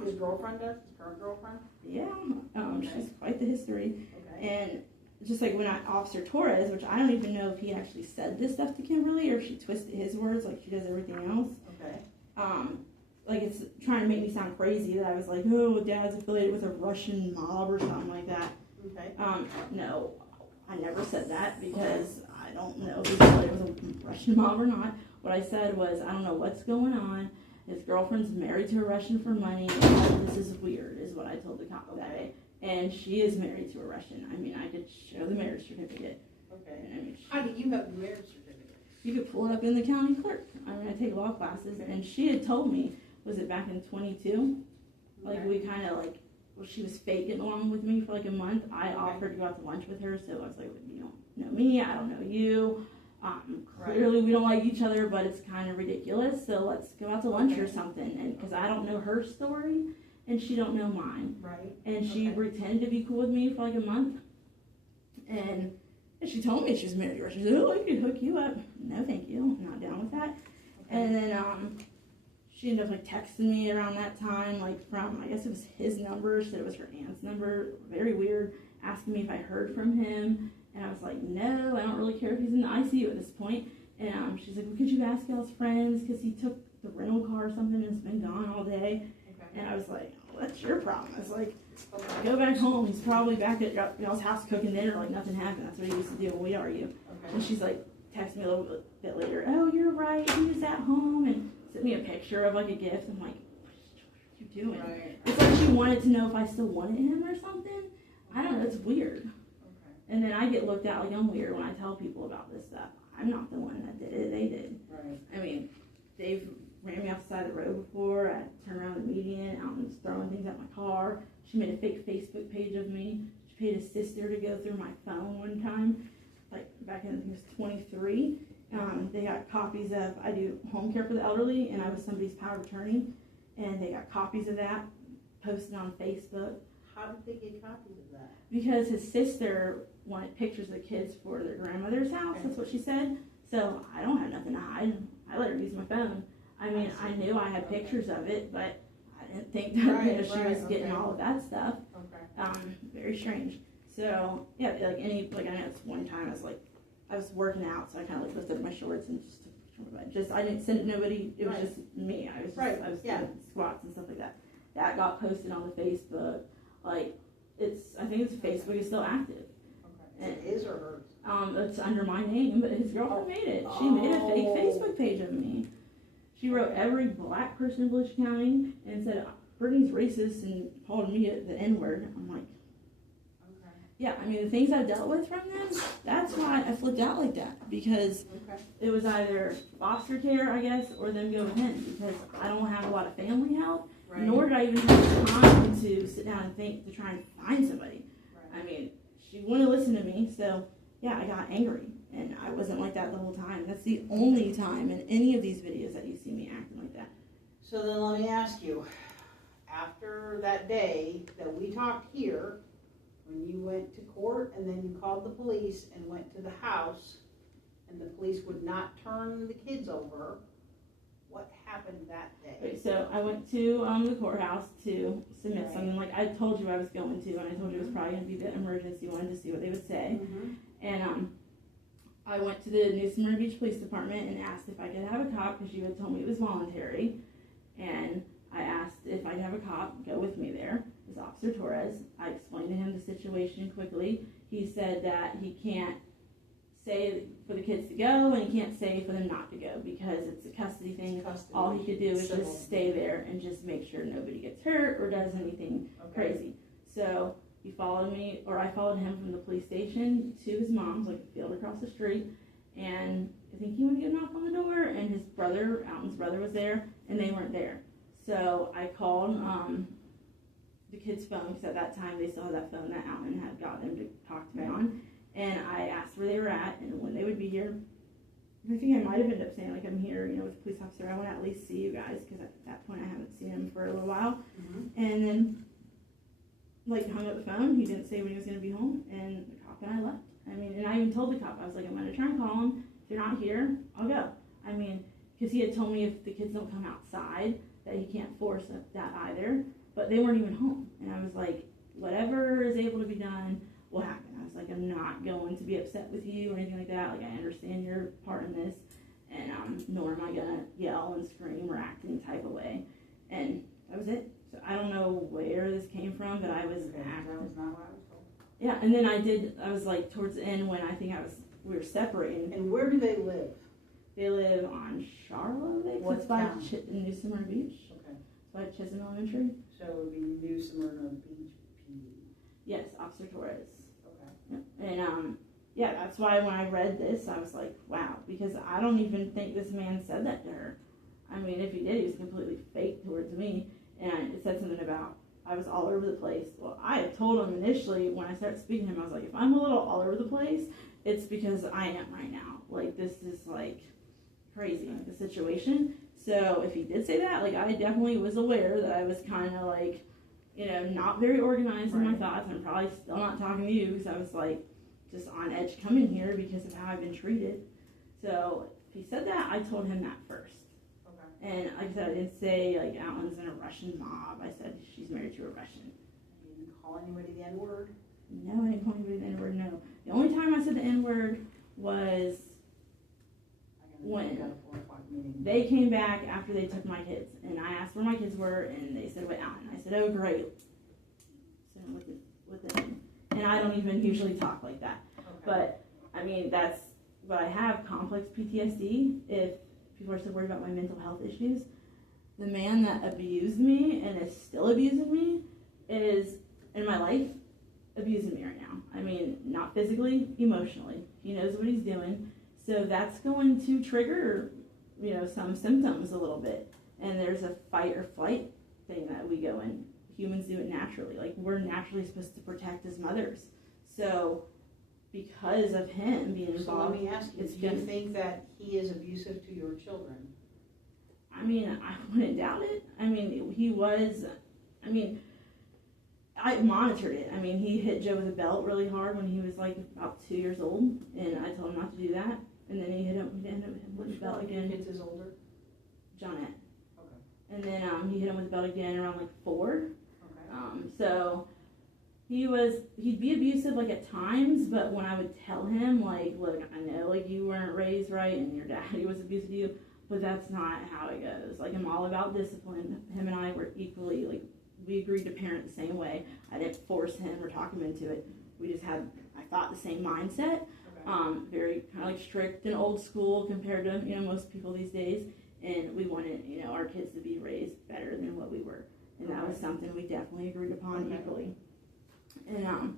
his girlfriend does? His current girlfriend? Yeah, Okay. she's quite the history. Okay. And just like when Officer Torres, which I don't even know if he actually said this stuff to Kimberly or if she twisted his words like she does everything else. Okay. Like it's trying to make me sound crazy that I was like, oh, Dad's affiliated with a Russian mob or something like that. Okay. No, I never said that because I don't know if he's affiliated with a Russian mob or not. What I said was, I don't know what's going on. His girlfriend's married to a Russian for money. And this is weird, is what I told the cop that day. And she is married to a Russian. I mean, I could show the marriage certificate. Okay. And I mean, How do you have the marriage certificate? you could pull it up in the county clerk. I mean, I take law classes, and she had told me, was it back in 22? Like, Okay. we kind of, like, well, she was fake getting along with me for, like, a month. I offered to go out to lunch with her, so I was like, you don't know me, I don't know you. Clearly, we don't like each other, but it's kind of ridiculous, so let's go out to lunch or something. And because I don't know her story, and she don't know mine. Right. And she pretended to be cool with me for, like, a month. And she told me she was married to her. She said, oh, I could hook you up. No, thank you. I'm not down with that. Okay. And then she ended up like texting me around that time, like from, I guess it was his number. She said it was her aunt's number. Very weird. Asking me if I heard from him. And I was like, no, I don't really care if he's in the ICU at this point. And she's like, well, could you ask y'all's friends? Because he took the rental car or something and has been gone all day. Okay. And I was like, well, that's your problem. I was like, go back home. He's probably back at y'all's house cooking dinner like nothing happened. That's what he used to do when we'd argue. Okay. And she's like, text me a little bit later, oh, you're right, he was at home, and sent me a picture of like a gift. I'm like, what are you doing? Right. It's like she wanted to know if I still wanted him or something. I don't know, it's weird. Okay. And then I get looked at like I'm weird when I tell people about this stuff. I'm not the one that did it, they did. Right. I mean, they've ran me off the side of the road before. I turned around the median, out and throwing things at my car. She made a fake Facebook page of me. She paid his sister to go through my phone one time, like back in, I think it was 23. They got copies of, I do home care for the elderly, and I was somebody's power of attorney, and they got copies of that posted on Facebook. How did they get copies of that? Because his sister wanted pictures of the kids for their grandmother's house, that's what she said. So I don't have nothing to hide. I let her use my phone. I mean, I knew I had pictures of it, but I didn't think that she was getting all of that stuff. Okay. Very strange. So yeah, I know it's one time I was working out, so I kind of like lifted up my shorts and just I didn't send it to nobody. It was just me. I was doing squats and stuff like that. That got posted on the Facebook. Like I think Facebook is still active. Okay. Is it his or hers? It's under my name, but his girlfriend made it. She made a fake Facebook page of me. She wrote every black person in Volusia County and said, Brittany's racist and called me the N-word. I'm like, yeah, I mean, the things I've dealt with from them, that's why I flipped out like that. Because it was either foster care, I guess, or them go with him. Because I don't have a lot of family help, nor did I even have time to sit down and think to try and find somebody. Right. I mean, she wouldn't listen to me, so yeah, I got angry. And I wasn't like that the whole time. That's the only time in any of these videos that you see me acting like that. So then let me ask you, after that day that we talked here, when you went to court and then you called the police and went to the house and the police would not turn the kids over, what happened that day? Okay, so I went to the courthouse to submit something like I told you I was going to, and I told you it was probably going to be the emergency one to see what they would say. Mm-hmm. And I went to the New Smyrna Beach Police Department and asked if I could have a cop because you had told me it was voluntary. And I asked if I could have a cop go with me there. It was Officer Torres. I explained to him the situation quickly. He said that he can't say for the kids to go and he can't say for them not to go because it's a custody thing. All he could do is just stay there and just make sure nobody gets hurt or does anything crazy. So he followed me, or I followed him from the police station to his mom's, like a field across the street, and I think he went to get a knock on the door, and his brother, Alton's brother, was there, and they weren't there. So I called the kid's phone, because at that time they still had that phone that Alton had got them to talk to me on, and I asked where they were at and when they would be here. I think I might have ended up saying, like, I'm here, you know, with the police officer. I want to at least see you guys, because at that point I haven't seen him for a little while. And then, like, hung up the phone. He didn't say when he was going to be home, and the cop and I left. I mean, and I even told the cop, I was like, I'm going to try and call him. If you're not here, I'll go. I mean, because he had told me if the kids don't come outside, that he can't force that either. But they weren't even home. And I was like, whatever is able to be done will happen. I was like, I'm not going to be upset with you or anything like that. Like, I understand your part in this, and nor am I gonna yell and scream or act any type of way. And that was it. So I don't know where this came from, but I was acting. That was not what I was told. Yeah, and then I was like towards the end when I think we were separating. And where do they live? They live on Charlotte. What it's by town? New Smyrna Beach. Okay. It's by Chisholm Elementary. So it would be New Smyrna Beach PD. Yes, Officer Torres. Okay. And yeah, that's why when I read this, I was like, wow, because I don't even think this man said that to her. I mean, if he did, he was completely fake towards me. And it said something about I was all over the place. Well, I had told him initially when I started speaking to him, I was like, if I'm a little all over the place, it's because I am right now. Like, this is like crazy, the situation. So if he did say that, like, I definitely was aware that I was kind of like, you know, not very organized in my thoughts. I'm probably still not talking to you because I was like just on edge coming here because of how I've been treated. So if he said that, I told him that first. Okay. And like I said, I didn't say like Alan's in a Russian mob. I said she's married to a Russian. You didn't call anybody the N-word? No, I didn't call anybody the N-word, no. The only time I said the N-word was when they came back after they took my kids, and I asked where my kids were, and they said with Alan. I said, oh great. So with them. And I don't even usually talk like that. Okay. But I mean, that's what I have, complex PTSD. If people are so worried about my mental health issues, the man that abused me and is still abusing me is in my life abusing me right now. I mean, not physically, emotionally. He knows what he's doing. So that's going to trigger, you know, some symptoms a little bit. And there's a fight or flight thing that we go in. Humans do it naturally. Like, we're naturally supposed to protect as mothers. So because of him being involved, so let me ask you, do you think that he is abusive to your children? I mean, I wouldn't doubt it. I mean, he was, I mean, I monitored it. I mean, he hit Joe with a belt really hard when he was like about 2 years old, and I told him not to do that. And then he hit him with the belt again. Which kids is older? Johnette. Okay. And then he hit him with the belt again around like 4. Okay. So he'd be abusive like at times, but when I would tell him like, look, I know like you weren't raised right and your daddy was abusive to you, but that's not how it goes. Like, I'm all about discipline. Him and I were equally, like, we agreed to parent the same way. I didn't force him or talk him into it. We just had, I thought, the same mindset. Okay. Very kind of like strict and old school compared to, you know, most people these days. And we wanted, you know, our kids to be raised better than what we were. And that was something we definitely agreed upon equally. And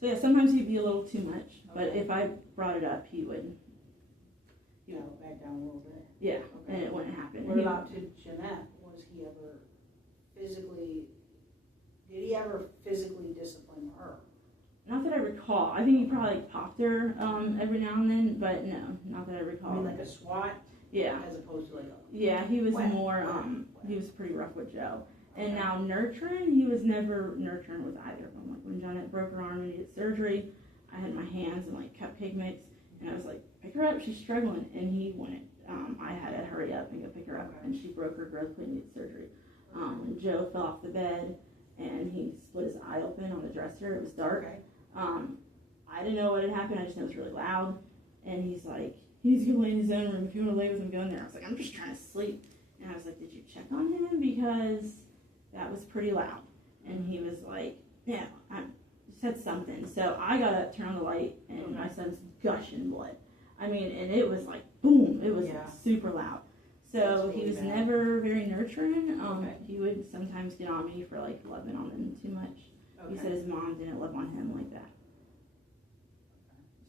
so yeah, sometimes he'd be a little too much, but if I brought it up, he would. You know, back down a little bit. Yeah, Okay. and it wouldn't happen. What about to Jeanette? Was he ever did he ever physically discipline her? Not that I recall. I think he probably like, popped her every now and then, but no, not that I recall. I mean, like a SWAT? Yeah. As opposed to like a... Yeah, he was Whack, more, whack. he was pretty rough with Joe. Okay. And now nurturing, he was never nurturing with either of them. Like when Janet broke her arm and needed surgery, I had my hands in like cupcake mix, and I was like, pick her up, she's struggling. And he wouldn't. I had to hurry up and go pick her up, and she broke her growth plate and needed surgery. And Joe fell off the bed, and he split his eye open on the dresser. It was dark. Okay. I didn't know what had happened. I just know it was really loud. And he's like, he's going to lay in his own room. If you want to lay with him, go in there. I was like, I'm just trying to sleep. And I was like, did you check on him? Because that was pretty loud. And he was like, yeah, I said something. So I got up, turned on the light, and my son's gushing blood. I mean, and it was like, boom. It was super loud. So he was never very nurturing. He would sometimes get on me for like loving on them too much. He said his mom didn't love on him like that.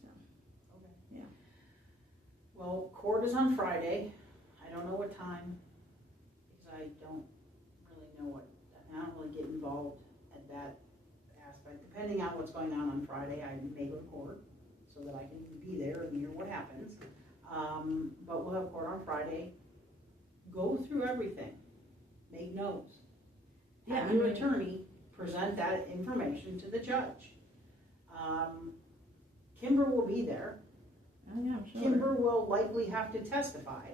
So, Okay. yeah. Well, court is on Friday. I don't know what time, because I don't really know I don't really get involved at that aspect. Depending on what's going on Friday, I may go to court so that I can be there and hear what happens. But we'll have court on Friday. Go through everything. Make notes. Have your attorney present that information to the judge. Kimber will be there. Oh, yeah, I'm sure. Kimber will likely have to testify.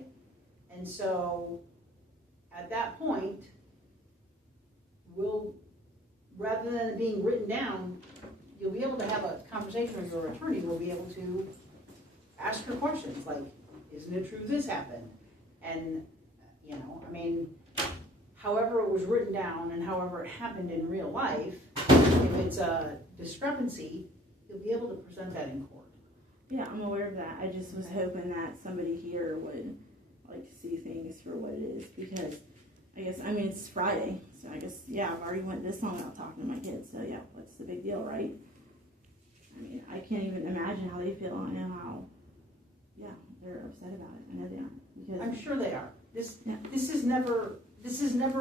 And so at that point, rather than it being written down, you'll be able to have a conversation with your attorney. Will be able to ask her questions like, isn't it true this happened? And, however it was written down and however it happened in real life, if it's a discrepancy, you'll be able to present that in court. Yeah, I'm aware of that. I just was hoping that somebody here would see things for what it is, because it's Friday, so I've already went this long without talking to my kids, so yeah, what's the big deal, right? I can't even imagine how they feel. I know how, they're upset about it. I know they are. Because I'm sure they are. This is never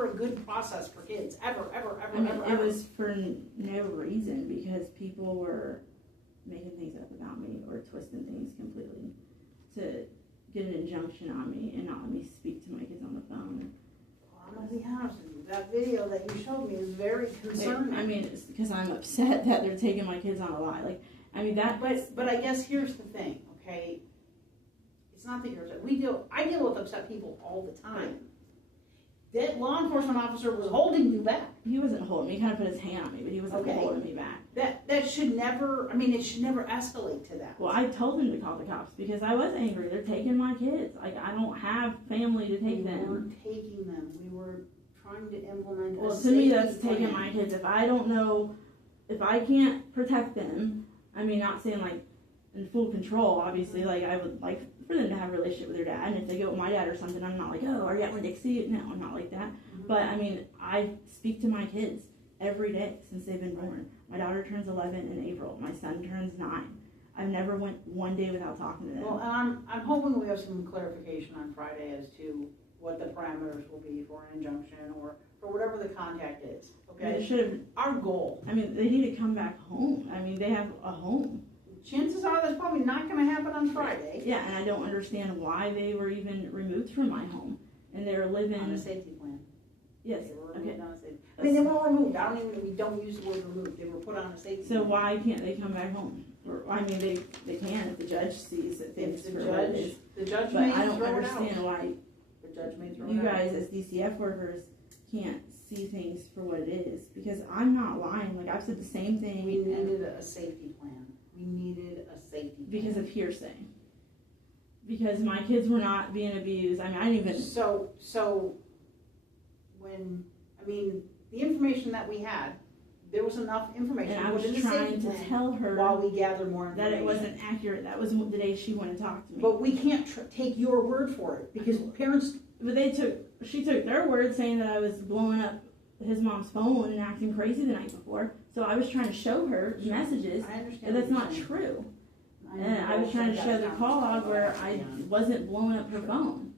a good process for kids, ever. It was for no reason, because people were making things up about me or twisting things completely to get an injunction on me and not let me speak to my kids on the phone. Well, I'm gonna be honest with you, that video that you showed me is very concerning. It's because I'm upset that they're taking my kids on a lie. But I guess here's the thing, okay? It's not that you're upset. I deal with upset people all the time. That law enforcement officer was holding you back. He wasn't holding me. He kind of put his hand on me, but he wasn't holding me back. That should never, it should never escalate to that. Well, I told him to call the cops because I was angry. They're taking my kids. I don't have family to take them. We weren't taking them. We were trying to implement Well, to me, that's taking my kids. If I don't know, if I can't protect them, not saying in full control, obviously, I would like for them to have a relationship with their dad, and if they go with my dad or something, I'm not like, oh, are you at Winn-Dixie? No, I'm not like that. Mm-hmm. But I speak to my kids every day since they've been born. My daughter turns 11 in April. My son turns 9. I've never went one day without talking to them. Well, I'm hoping we have some clarification on Friday as to what the parameters will be for an injunction or for whatever the contact is. Okay, it should have. Our goal. They need to come back home. They have a home. Chances are that's probably not going to happen on Friday. Yeah, and I don't understand why they were even removed from my home. And they're living... On a safety plan. Yes, they were removed on a safety plan. They were removed. We don't use the word removed. They were put on a safety plan. So why can't they come back home? Or, they can if the judge sees that things the judge may throw it out. But I don't understand why the judge may throw it out. You guys as DCF workers can't see things for what it is. Because I'm not lying. I've said the same thing. We needed a safety plan. We needed a safety plan. Because of hearsay. Because my kids were not being abused. I didn't even... So when, the information that we had, there was enough information. And I was trying to tell her while we gathered more information. That it wasn't accurate. That was the day she went and talked to me. But we can't take your word for it because parents... But she took their word saying that I was blowing up his mom's phone and acting crazy the night before. So I was trying to show her messages, and that's not true. And I was trying to show the call log where I wasn't blowing up her phone.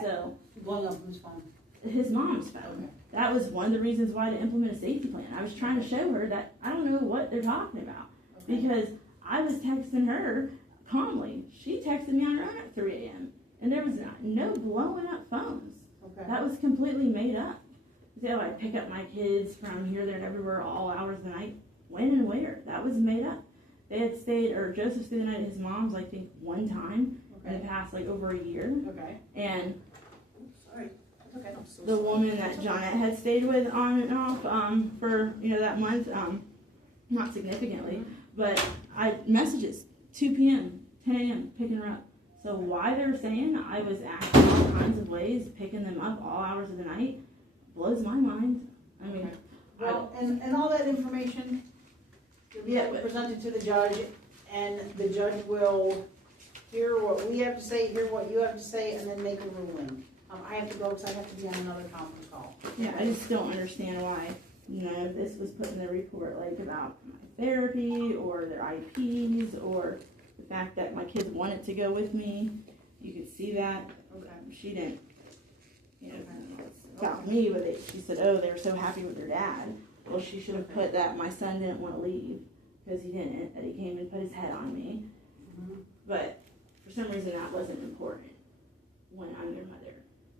So blowing up whose phone? His mom's phone. Okay. That was one of the reasons why to implement a safety plan. I was trying to show her that I don't know what they're talking about because I was texting her calmly. She texted me on her own at 3 a.m. and there was no blowing up phones. Okay. That was completely made up. So I pick up my kids from here, there, and everywhere, all hours of the night. When and where? That was made up. They had stayed, or Joseph stayed the night at his mom's, I think, one time in the past, over a year. Okay. And sorry. Okay. The woman that Johnette had stayed with on and off for that month, not significantly, but messages 2 p.m., 10 a.m. picking her up. So why they're saying I was acting all kinds of ways, picking them up all hours of the night, blows my mind. Well, and all that information will be presented to the judge, and the judge will hear what we have to say, hear what you have to say, and then make a ruling. I have to go because I have to be on another conference call. Yeah, I just don't understand why none of this was put in the report, like about my therapy or their IPs or the fact that my kids wanted to go with me. You could see that. Okay. She didn't, about me, but she said, oh, they were so happy with their dad. Well, she should have put that my son didn't want to leave because he didn't, that he came and put his head on me. Mm-hmm. But for some reason that wasn't important when I'm their mother.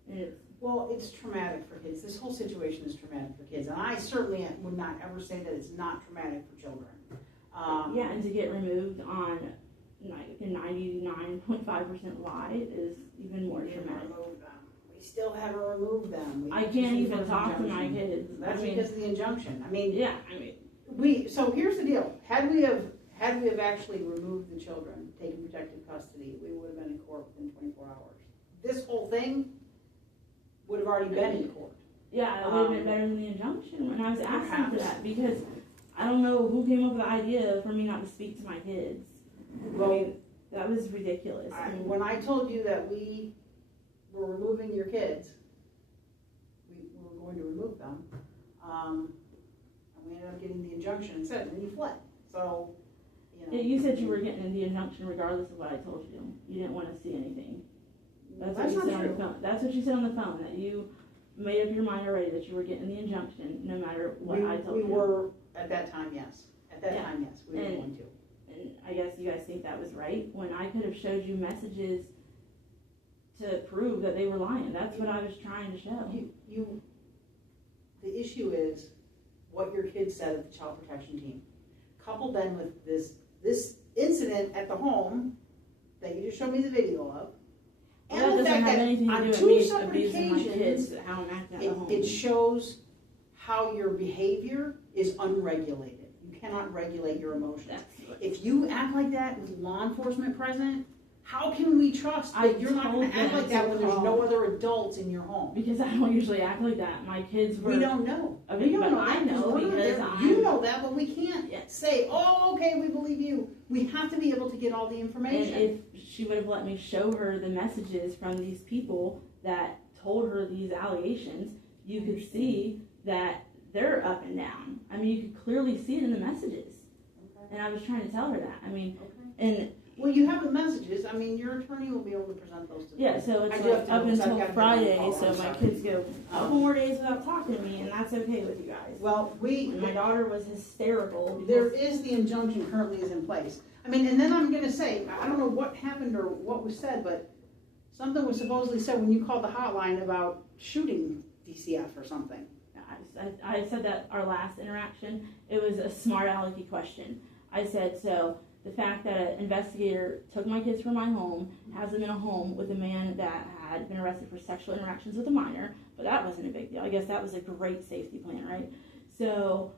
And well, it's traumatic for kids. This whole situation is traumatic for kids. And I certainly would not ever say that it's not traumatic for children. Yeah, and to get removed on like a 99.5% lie is even more traumatic. We still haven't removed them. I can't even talk to my kids. That's because of the injunction. Yeah, So here's the deal. Had we have actually removed the children, taken protective custody, we would have been in court within 24 hours. This whole thing would have already been in court. Yeah, it would have been better than the injunction when I was asking for that, because I don't know who came up with the idea for me not to speak to my kids. Well, that was ridiculous. When I told you that we were removing your kids, we were going to remove them, and we ended up getting the injunction instead, and then you fled. So, You said you were getting the injunction regardless of what I told you. You didn't want to see anything. That's what you said on the phone. That's what you said on the phone, that you made up your mind already that you were getting the injunction no matter what I told you. We were, at that time, yes. At that time, yes, we were going to. And I guess you guys think that was right, when I could have showed you messages to prove that they were lying. That's what I was trying to show. The issue is what your kids said at the child protection team. Coupled then with this incident at the home that you just showed me the video of. And the fact that on two separate occasions, it shows how your behavior is unregulated. You cannot regulate your emotions. If you act like that with law enforcement present, how can we trust that you're not going to act like that when there's no other adults in your home? Because I don't usually act like that. My kids were... We don't know. Okay, we don't know. I know because you know that, but we can't say, oh, okay, we believe you. We have to be able to get all the information. And if she would have let me show her the messages from these people that told her these allegations, you could see that they're up and down. I mean, you could clearly see it in the messages. Okay. And I was trying to tell her that. I mean, and... Well, you have the messages. I mean, your attorney will be able to present those to you. So it's like up until Friday, so my kids go a couple more days without talking to me, and that's okay with you guys. Well, my daughter was hysterical. There is the injunction currently is in place. I mean, and then I'm going to say, I don't know what happened or what was said, but something was supposedly said when you called the hotline about shooting DCF or something. I said that our last interaction, it was a smart alecky question. I said, so the fact that an investigator took my kids from my home, has them in a home with a man that had been arrested for sexual interactions with a minor, but that wasn't a big deal. I guess that was a great safety plan, right? So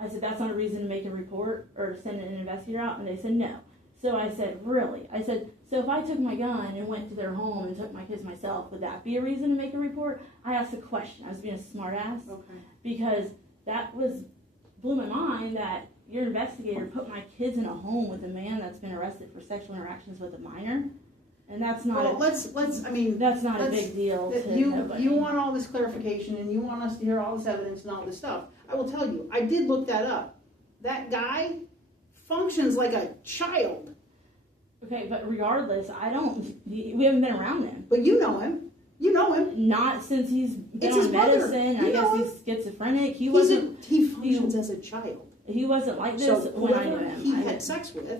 I said, that's not a reason to make a report or to send an investigator out, and they said no. So I said, really? I said, so if I took my gun and went to their home and took my kids myself, would that be a reason to make a report? I asked a question. I was being a smart ass. Okay. Because that blew my mind that your investigator put my kids in a home with a man that's been arrested for sexual interactions with a minor, and that's not. Well, that's not a big deal to nobody. You want all this clarification, and you want us to hear all this evidence and all this stuff. I will tell you, I did look that up. That functions like a child. Okay, but regardless, we haven't been around him. But you know him. You know him. Not since he's been on medicine. I guess he's schizophrenic. He functions as a child. He wasn't like this when I knew him. He had sex with,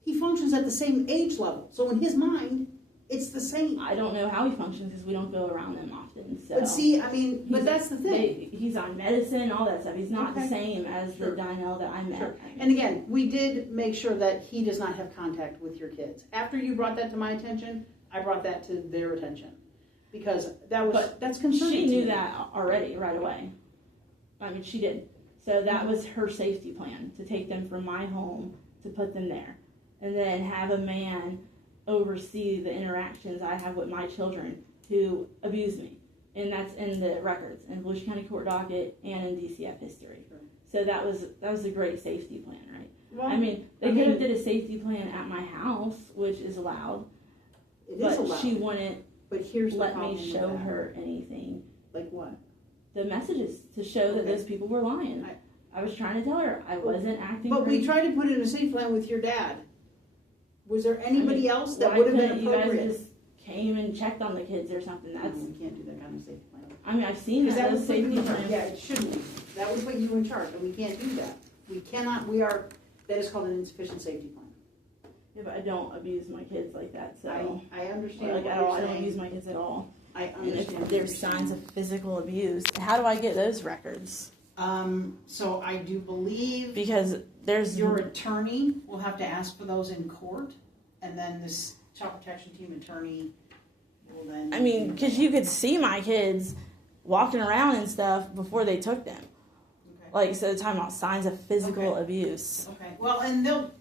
he functions at the same age level. So in his mind, it's the same. I don't know how he functions because we don't go around him often. So. But see, I mean, but that's the thing. He's on medicine, all that stuff. He's not the same as the Donnell that I met. Sure. And again, we did make sure that he does not have contact with your kids. After you brought that to my attention, I brought that to their attention. Because that's concerning. She knew that already right away. I mean, she did. So that was her safety plan, to take them from my home, to put them there. And then have a man oversee the interactions I have with my children who abuse me. And that's in the records, in Volusia County Court docket and in DCF history. Sure. So that was a great safety plan, right? Well, I mean, they could have did a safety plan at my house, which is allowed. It is allowed. She wouldn't let me show her anything. Like what? the messages to show that those people were lying. I was trying to tell her I wasn't acting But we crazy. tried to put in a safety plan with your dad. Was there anybody else that would have been You guys appropriate? just came and checked on the kids or something. That's. No, we can't do that kind of safety plan. I mean, I've seen Because that those would put you safety in charge. plans. Yeah, it shouldn't be. That would put you in charge, and we can't do that. We cannot, that is called an insufficient safety plan. Yeah, but I don't abuse my kids like that. So I understand like what at you're all, I don't saying. abuse my kids at all. I And understand. if what there's you're signs saying. of physical abuse, how do I get those records? So I do believe Because there's your attorney will have to ask for those in court, and then this child protection team attorney will then. I mean, because you could see my kids walking around and stuff before they took them. Okay. Like, so they're talking about signs of physical Okay. abuse. Okay. Well, and they'll.